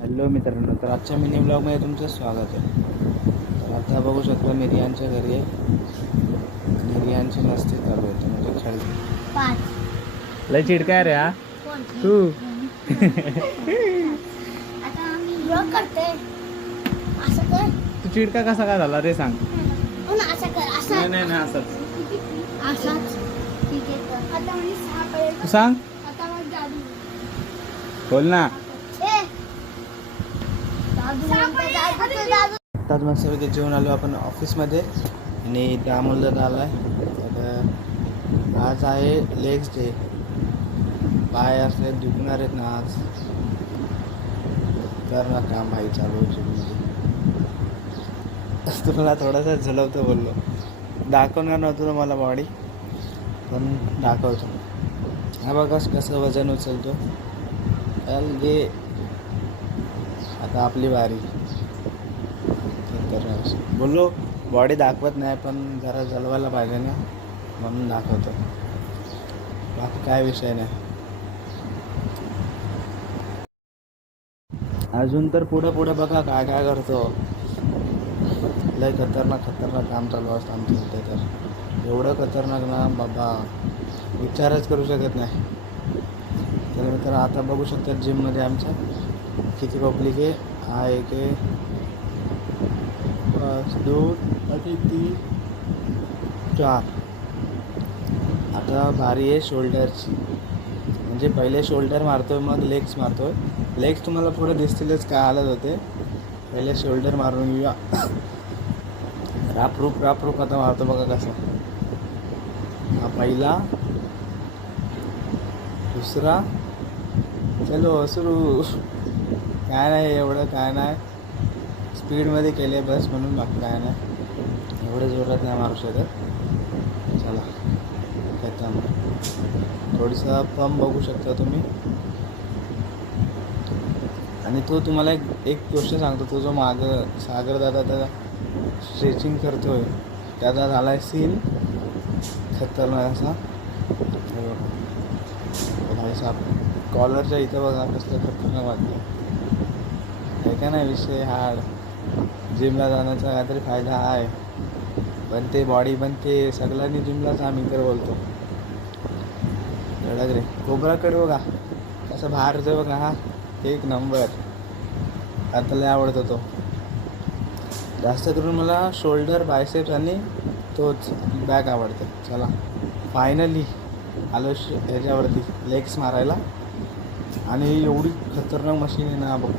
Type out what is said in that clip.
Hello मित्रांनो, तर आजच्या मिनी ब्लॉगमध्ये तुमचं स्वागत आहे. तर आता बघू शकता मी रियांच्या घरी आहे आणि रियांची मस्ती चालू आहे, म्हणजे खेळते. लय चिडकाय रे हा तू. आता मी ब्लॉग करते. असं कर. तू चिडका कसा काय झाला रे सांग. असं कर. असं नाही असंच असंच ठीक आहे. तर आता मी तू सांग. आता मग जादू बोल ना. आत्ताच मस्तपैकी जेवण आलो आपण ऑफिसमध्ये आणि इथं अमोलदादा आला आहे. तर आज आहे लेग्स डे. पाय असले दुखणार आहेत ना आज. करणार काम भाई चालू जिममध्ये. तुम्हाला थोडासा झलवतो बोललो, दाखवणार नव्हतं तुम्हाला बॉडी, पण दाखवतो. हा बघा कसं वजन उचलतो. चल घे, आता आपली बारी. तर बोललो बॉडी दाखवत नाही, पण जरा जलवायला पाहिजे ना, म्हणून दाखवतो. बाकी काय विषय नाही. अजून तर पुढे बघा काय काय करतो. लय खतरनाक काम चालू असतं आमच्या इथे. तर एवढं खतरनाक ना बाबा, विचारच करू शकत नाही. तर मित्र आता बघू शकतात जिममध्ये आमच्या किती पब्लिक आहे. हा एक आहे, 5, 2 आणि 3, 4. आता भारी आहे शोल्डरची. म्हणजे पहिले शोल्डर मारतोय, मग लेग्स मारतोय. लेग्स तुम्हाला पुढे दिसतीलच काय हालत होते. पहिले शोल्डर मारून घेऊया. राप रूप आता मारतो बघा कसं. हा पहिला, दुसरा, चलो सुरू. काय नाही एवढं, काय नाही, स्पीडमध्ये केले बस म्हणून, बाकी काय नाही. एवढं जोरात नाही मारू शकत. चला त्याच्यामुळे थोडीसा पंप बघू शकता तुम्ही. आणि तो तुम्हाला एक गोष्ट सांगतो, तो जो मागं सागर दादा त्याचा स्ट्रेचिंग करतोय, त्याचा झाला आहे सीन खतरनाक असा. कॉलरच्या इथं बघा कसलं खतरनाक वाटतं. हे का नाही विषय हार्ड. जिमला जाण्याचा काहीतरी फायदा आहे, बनते बॉडी बनते. सगळ्यांनी जिमला जा, मी तर बोलतो. धडक रे कोबराकडे बघा कसं बाहेर येतो बघा. हा एक नंबर. आता लय आवडतो तो. जास्त करून मला शोल्डर, बायसेप्स आणि तोच बॅक आवडते. चला फायनली आलो ह्याच्यावरती लेग्स मारायला. आणि एवढी खतरनाक मशीन आहे ना.